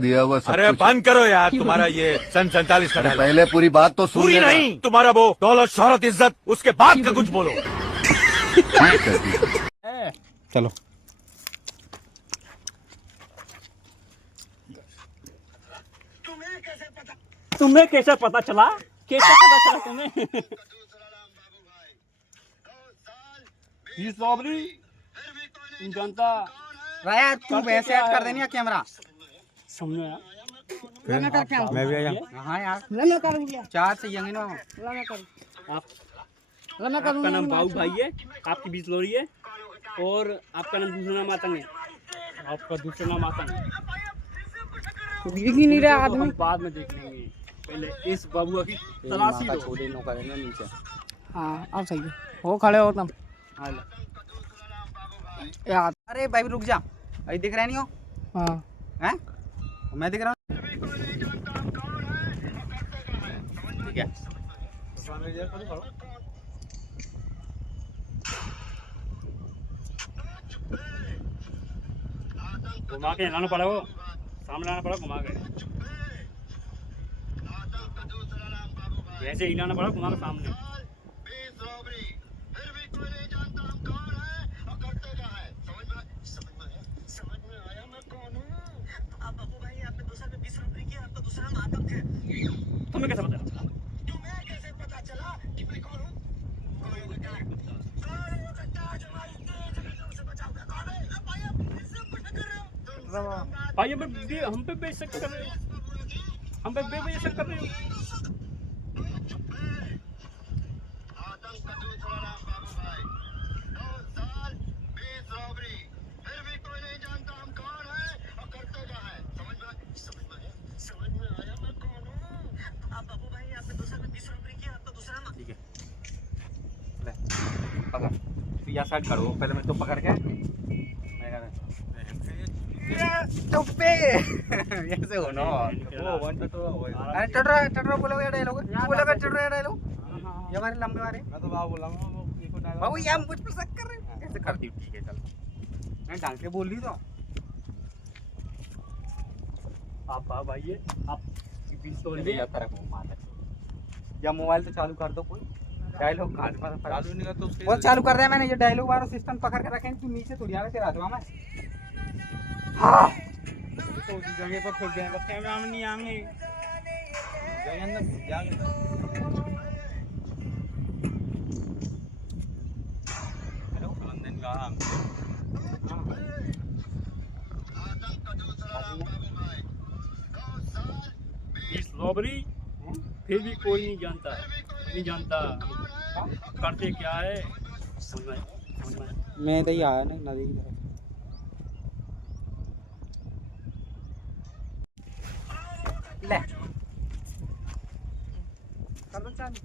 दिया हुआ सब अरे कुछ। बंद करो यार तुम्हारा ये सन 47 का डायलॉग। पहले पूरी बात तो सुन पूरी लेना। नहीं, तुम्हारा वो दौलत शोहरत इज्जत उसके बाद का कुछ बोलो। चलो तुम्हें कैसे पता चला? कैसे पता चला तुम्हें? ये स्ट्रॉबेरी जनता राया तू वैसे ऐड कर देनी है कैमरा। समझो यार। मैं भी आया। हाँ यार मैं कर दिया 4 से यंग ना मैं कर आप मैं आपका नाम बाबू भाई है, आपकी बीच लोरी है, और आपका नाम दूसरा नाम आतंक है, आपका दूसरा नाम आतंक है। दिख ही नहीं रहा तो आदमी। हम बाद में देख लेंगे, पहले इस बाबुआ की तलाशी लो। छोड़े नो करेंगे नीचे। हाँ अब सही है, हो खड़े हो तुम यार। अरे भाई रुक जा, अभी दिख रहा नहीं हो? हाँ हैं? मैं दिख रहा हूँ। ठीक है घुमा के लाना पड़ा, वो सामने लाना पड़ा, घुमा के ऐसे ही लाना पड़ा, घुमा के सामने। तुम्हें कैसे पता चला? भाई हम पे बेशक कर रहे हो, हम पे बेशक कर रहे हो। ठीक है ले पकड़, तू यहाँ साइड करो, पहले मैं तो पकड़ के चुप्पे ऐसे हो ना। अरे टटरा बोलोगे डायलॉग, तू बोलोगे टटरा डायलॉग ये हमारे लंबे वाले। मैं तो बाबू बोला बाबू यार मुझ पर शक कर रहे हैं कैसे कर दी। ठीक है चल, मैं ढंग से बोल रही तो आप भाई है, आप जाता रखो मार या मोबाइल तो चालू कर दो, कोई डायलॉग चालू नहीं कर तो वो चालू कर दिया मैंने। ये डायलॉग वाला सिस्टम पकड़ के रखें, तू नीचे थोड़ी आगे तेरा दूंगा मैं। हाँ तो उस जगह पर खुल गए, कैमरा में नहीं आएंगे हेलो स्ट्रॉबेरी फिर भी कोई नहीं जानता करते क्या है। समझ में मैं तो ही आया ना नदी की तरफ। ले कर दो चालू,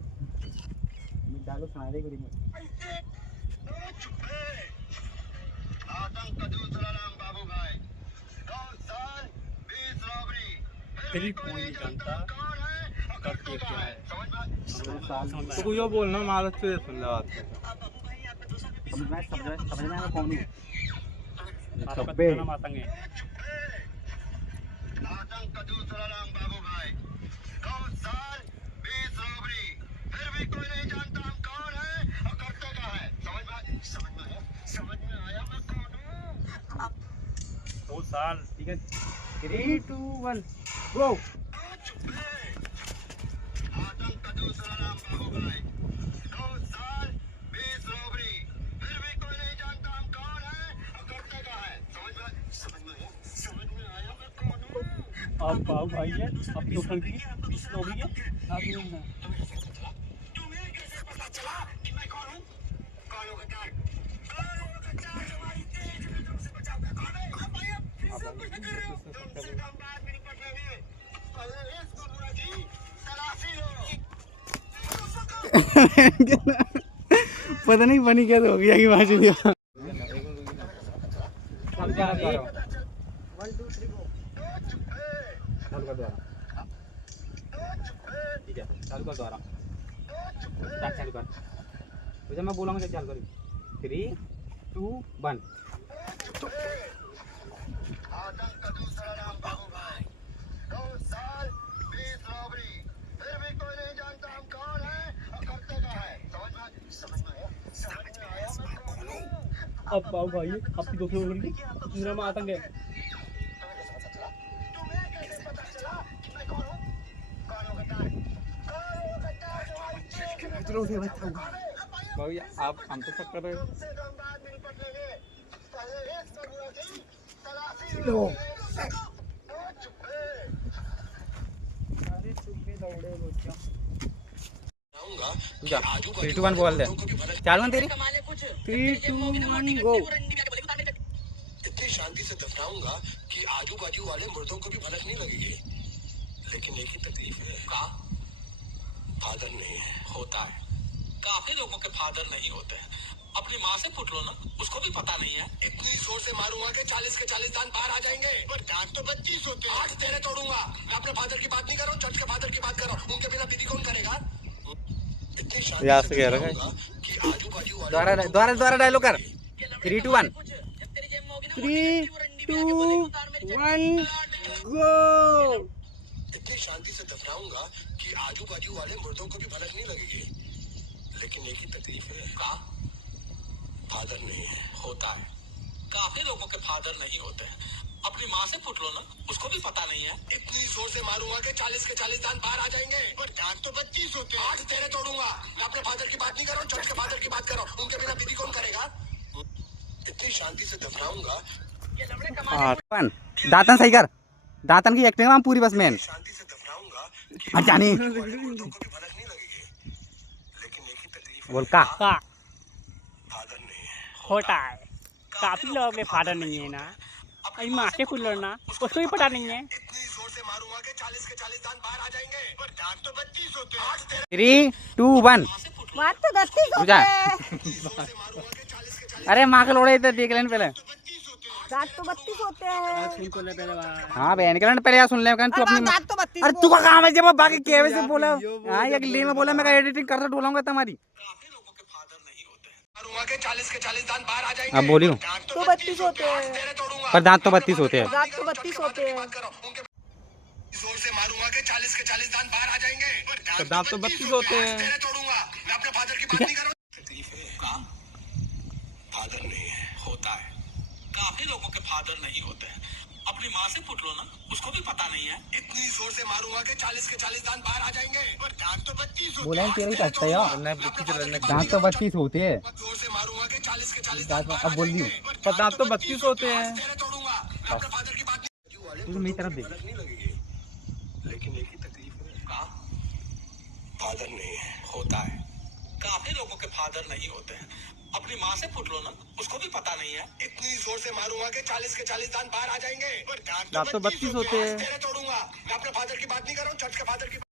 मैं डालो सुना दे करी फिर भी कोई नहीं जानता करते क्या है। तो यो बोलना मार अच्छे सुन ले बात। समझ में आया कौन हूँ? आपका दूसरा नाम आतंक है। दो साल ठीक है 3 2 1 गो। आप बाबू भाई है, आप तो कर दी स्ट्रॉबेरी है, आप पता नहीं बनी क्या हो गया कि भाषण दिया। चालू कर दोबारा, चालू कर वैसे मैं बोलूँगा चालू करी 3 2 1। अब आओ भाई, आपकी दोस्त लोगों की दुनिया में आतंक है। भाई आप हम तो सब कर रहे हो। जा 3 2 1 बोल दे। चालू तेरी 3 2 1 गो। इतनी शांति से दफनाऊंगा कि आजू बाजू वाले मुर्दों को भी भनक नहीं लगेगी। लेकिन एक ही तकलीफ है, का फादर नहीं है। होता है, काफी लोगों के फादर नहीं होते हैं। अपनी माँ से पूछ लो ना, उसको भी पता नहीं है। इतनी जोर से मारूंगा कि 40 के 40 दांत बाहर आ जाएंगे। पर दांत तो 25 होते हैं। 8 तेरे तोड़ूंगा। मैं अपने फादर की बात नहीं कर रहा हूँ, चर्च के फादर की बात कर रहा हूँ। उनके बिना विधि कौन करेगा? इतनी शांति से दफनाऊंगा कि आजू बाजू वाले द्वारा द्वारा द्वारा डायलॉग कर 3 2 1 3 2 1 गो। इतनी शांति से दफनाऊंगा कि आजू बाजू वाले मुर्दों को भी भनक नहीं लगेगी। लेकिन एक ही तकलीफ है, का फादर नहीं है। होता है, काफी लोगों के फादर नहीं होते हैं। अपनी माँ से पूछ लो ना, उसको भी पता नहीं है। इतनी जोर से मारूंगा कि 40 के 40 दांत बाहर आ जाएंगे। पर दांत तो 25 होते हैं। 8 तेरे तोड़ूंगा। मैं अपने फादर की बात नहीं कर रहा हूँ, चर्च के फादर की बात कर रहा हूँ। उनके बिना विधि कौन करेगा? इतनी शांति से दफनाऊंगा। दातन सही कर। दातन की एक्टिंग में पूरी बस मेन शांति से दफनाऊंगा कि जानी मुर्दों को भी भनक नहीं लगेगी। लेकिन एक ही तकलीफ है, बोल का फादर नहीं है। होता है, काफी लोगों के फादर नहीं है ना। अभी माँ से पूछ लो ना, उसको भी पता नहीं है। इतनी जोर से मारूंगा कि 40 के 40 दांत बाहर आ जाएंगे। पर दांत तो 25 होते हैं। 8 तेरे 3 2 1 बात तो 32 होते जा। हैं। अरे माँ के लोड़े इधर देख लेने पहले। दांत तो 32 होते हैं। सुन को ले पहले बात। हाँ बहन के पहले यार सुन ले तू अपनी दांत तो 32 अरे तू का काम है जब वो बाकी केवे से बोला। हाँ ये ले में बोला मैं एडिटिंग करता ढूंढूंगा तुम्हारी। काफी लोगों के फादर नहीं होते हैं। मारूंगा कि 40 के 40 दांत बाहर आ जाएंगे। अब बोलियो दांत तो 32 होते हैं। तेरे तोड़ूंगा। पर दांत तो 32 होते हैं। दांत तो 32 होते हैं। जोर से मारूंगा कि 40 के 40 दांत बाहर आ जाएंगे। पर दांत तो 32 होते हैं। तेरे तोड़ूंगा। मैं अपने फादर की बात नहीं कर रहा हूँ। तकलीफ है, का फादर नहीं है। होता है, काफी लोगों के फादर नहीं होते हैं। अपनी माँ से पूछ लो ना, उसको भी पता नहीं है। इतनी जोर से मारूंगा कि 40 के 40 दांत बाहर आ जाएंगे। पर दांत तो 25 होते हैं। दांत तो 32 होते हैं। जोर से मारूंगा कि 40 के 40 दांत अब बोल दियो पर दांत तो 32 होते हैं। तेरे तोड़ूंगा। मैं अपने फादर की बात तू मेरी तरफ देख। नहीं लगेगी। लेकिन एक ही तकलीफ है, का फादर नहीं है। होता है, काफी लोगों के फादर नहीं होते हैं। अपनी माँ से पूछ लो ना, उसको भी पता नहीं है। इतनी जोर से मारूंगा कि 40 के 40 दांत बाहर आ जाएंगे। पर दांत दांत तो 32 होते हैं। तेरे तोड़ूंगा। मैं अपने फादर की बात नहीं कर रहा हूँ, चर्च के फादर की